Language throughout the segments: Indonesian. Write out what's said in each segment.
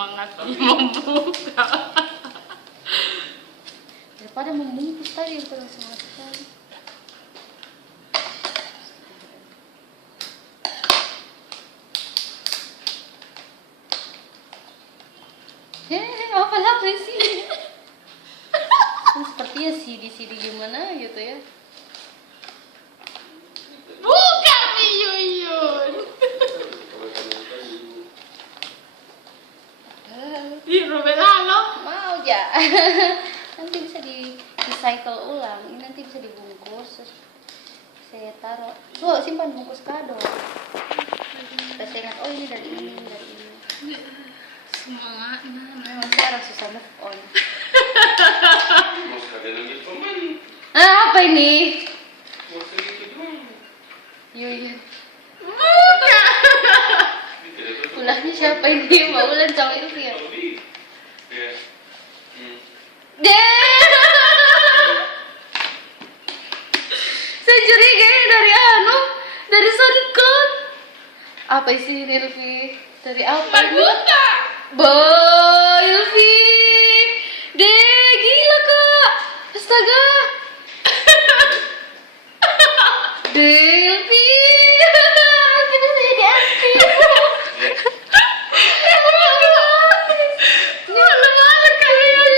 semangat membuka. Daripada membungkus tadi yang kurang semangat sekali. Apa sih? Sepertinya CD gimana gitu ya. Buka Yuyun. Ih, Robela lo. Mau ya. Nanti bisa di recycle ulang. Ini nanti bisa dibungkus. Terus saya taruh. Tuh, simpan bungkus kado. Terus saya ingat, oh ini dari ini. Semangat. Memang sekarang susah move on. Mau Apa ini? segitu doang. Yuyun. Buka. Ulahnya siapa ini? Mau ulan sama itu ya? Ya. Deh. Saya curiga ini dari SoundCloud. Apa isi ini, Ilvi? Dari apa ini? Buka. Boy, Ilvi. Deh, gila kak. Astaga. Deh, Ilvi. Kita jadi aktif. Malu-malu kalian.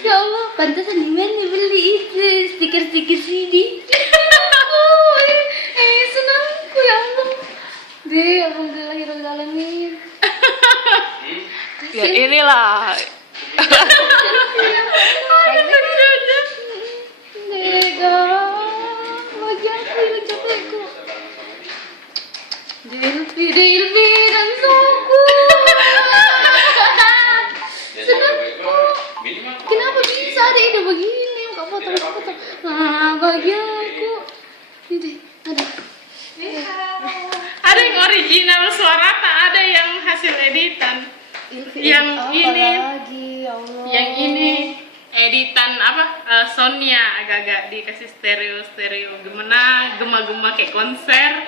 Ya Allah, pantasan dimana beli itu stiker-stiker CD. Senangku ya Allah. Deh, alhamdulillahirobbilalamin. Ya inilah. Dega, wajahku yang capekku. Delvi, dan songku. Senangku. Kenapa bisa ada ide begini? Kok foto. Nah, bagianku. Ini ada. Ada yang original suara, tak ada yang hasil editan. Yang ini, lagi, ya Allah. Yang ini editan apa? Soundnya agak-agak dikasih stereo gema-gema kayak konser.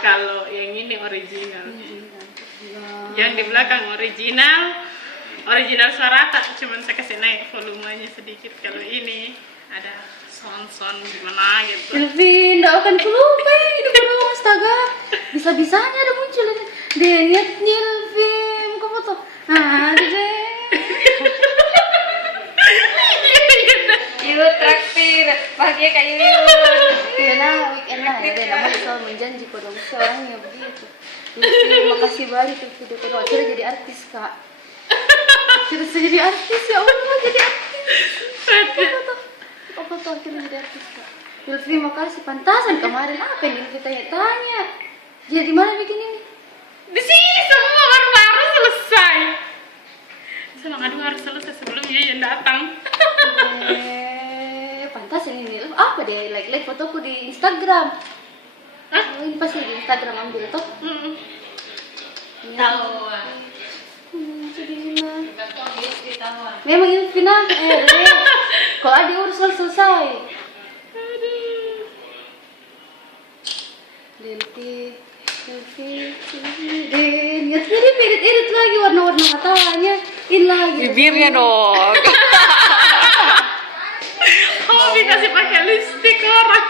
Kalau yang ini original. Yang di belakang original suara tak, cuman saya kasih naik volumenya sedikit. Kalau ini ada sound gimana gitu. Ilvi, nggak akan kelupa ini belum, astaga. Bisa-bisanya ada muncul ini. Deh, lihat nih Ilvi, muka foto. Nah, deh. Yuk traktir, bahagia kayak Yuyun. Iya nah, weekend lah ya. Deh, namanya selalu menjanji dong seorangnya begitu. Ilvi, makasih banyak tuh video kedua. Akhirnya jadi artis kak. Akhirnya saya jadi artis, ya Allah, jadi artis. Apa tuh akhirnya jadi artis kak? Ilvi makasih, pantasan kemarin apa yang Ilvi tanya-tanya. Jadi di mana bikin ini? Di sini semua baru selesai. Semang aduh harus selesai sebelum Yuyun datang. Pantasan ini. Apa deh like fotoku di Instagram? Hah? Oh, ini pasti di Instagram ambil toh? Iya. Tahu. Jadi memang Ilvi nah, kalau ada urusan selesai. Ilvi, lihat ini irit lagi warna-warna matanya, ini lagi. Bibirnya dong. Kamu dikasih pakai lipstick orang.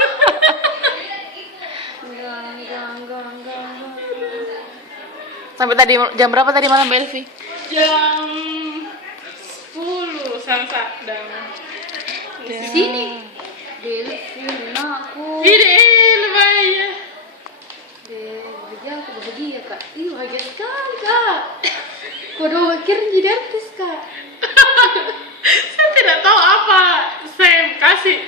Enggak. Sampai tadi jam berapa tadi malam Mbak Elvi? Jam 10 sampai dan sini. Ilvi, aku. Ini lumayan. Bahagia aku bahagia kak. Ih bahagia sekali kak. Kau doang akhirnya jadi artis kak. Saya tidak tahu apa saya kasih